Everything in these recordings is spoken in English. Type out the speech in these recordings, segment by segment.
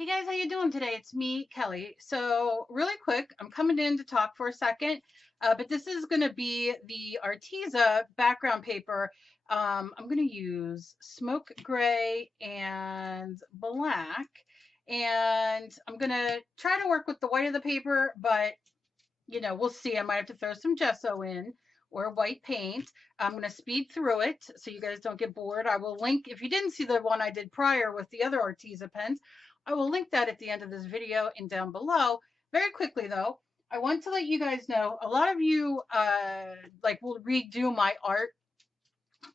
Hey guys, how you doing today? It's me, Kelly. So really quick, I'm coming in to talk for a second, but this is going to be the Arteza background paper. I'm going to use smoke gray and black, and I'm going to try to work with the white of the paper, but we'll see. I might have to throw some gesso in or white paint. I'm going to speed through it so you guys don't get bored. I will link, if you didn't see the one I did prior with the other Arteza pens, I will link that at the end of this video and down below. Very quickly though, I want to let you guys know, a lot of you will redo my art.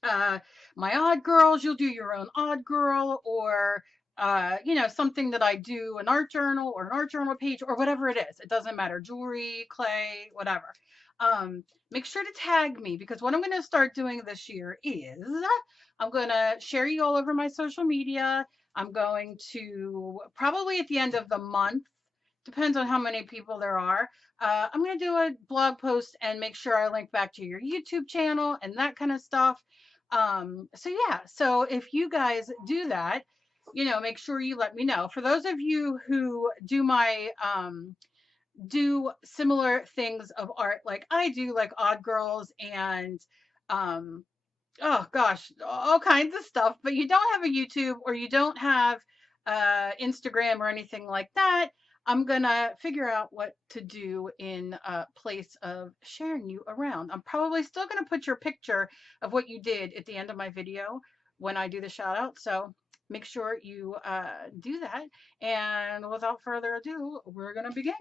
Uh, my odd girls, you'll do your own odd girl, or something that I do, an art journal or an art journal page or whatever it is. It doesn't matter, jewelry, clay, whatever. Make sure to tag me, because what I'm going to start doing this year is I'm going to share you all over my social media. I'm going to probably at the end of the month, depends on how many people there are. I'm going to do a blog post and make sure I link back to your YouTube channel and that kind of stuff. So yeah, so if you guys do that, make sure you let me know. For those of you who do my do similar things of art like I do, like odd girls and um oh gosh, all kinds of stuff, but you don't have a YouTube or you don't have Instagram or anything like that, I'm gonna figure out what to do in place of sharing you around. I'm probably still gonna put your picture of what you did at the end of my video when I do the shout out. So make sure you do that. And without further ado, we're gonna begin.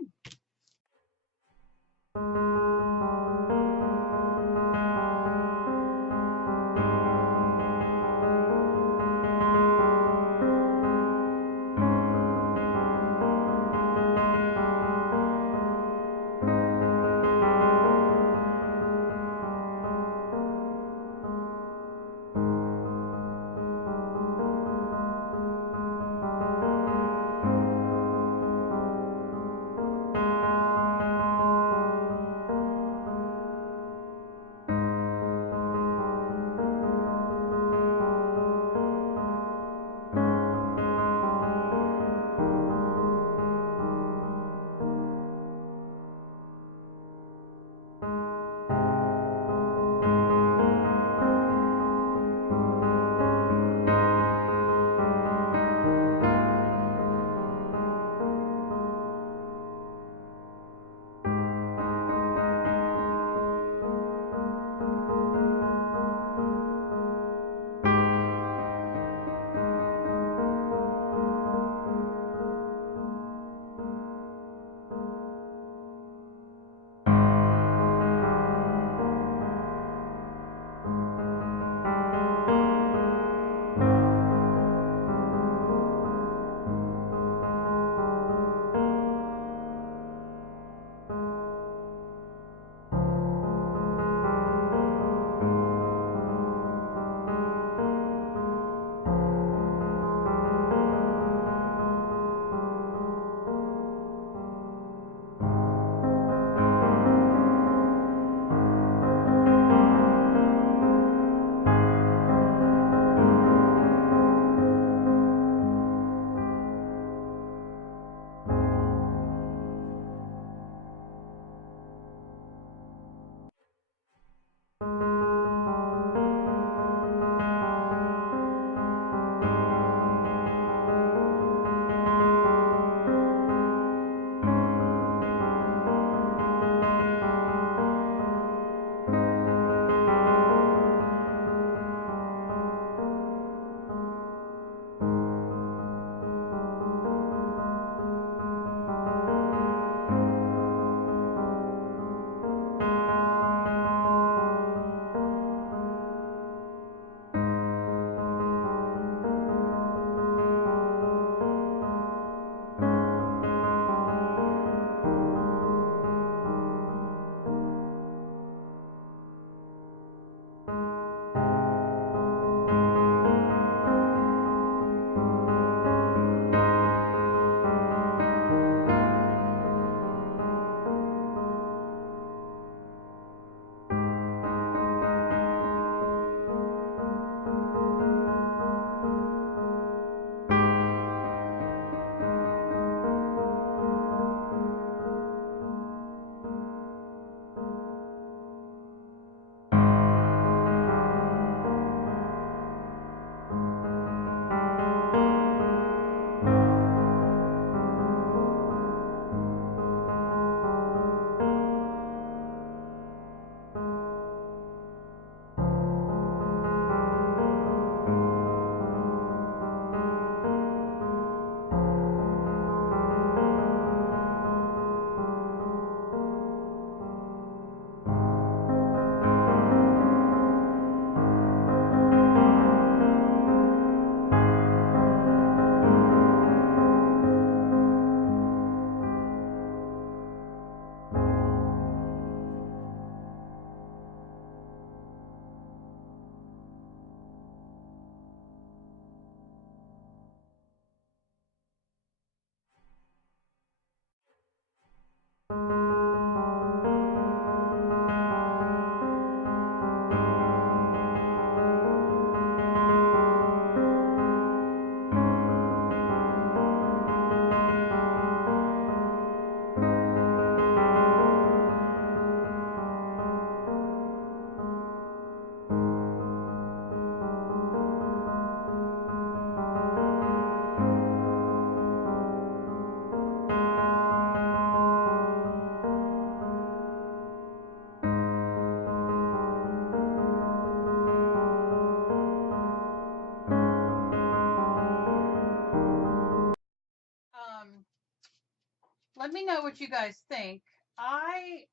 let me know what you guys think. I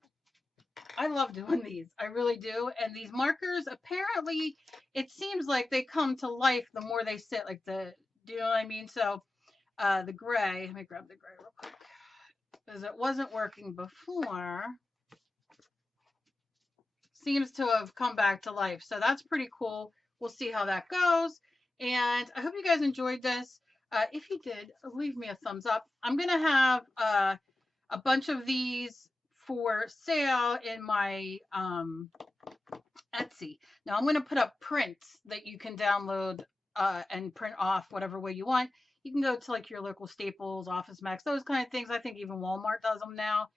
love doing these. I really do. And these markers, apparently, it seems like they come to life the more they sit. Like do you know what I mean? So the gray, let me grab the gray real quick, because it wasn't working before. Seems to have come back to life. So that's pretty cool. We'll see how that goes. And I hope you guys enjoyed this. If you did, leave me a thumbs up. I'm going to have a bunch of these for sale in my Etsy. Now I'm going to put up prints that you can download and print off whatever way you want. You can go to like your local Staples, Office Max, those kind of things. I think even Walmart does them now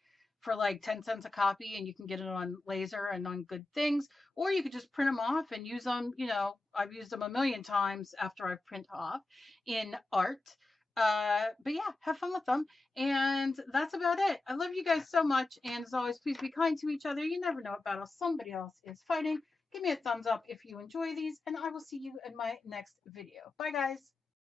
for like 10 cents a copy, and you can get it on laser and on good things. Or you could just print them off and use them. You know, I've used them a million times after I print off in art. But yeah, have fun with them. And that's about it. I love you guys so much. And as always, please be kind to each other. You never know what battle somebody else is fighting. Give me a thumbs up if you enjoy these, and I will see you in my next video. Bye, guys.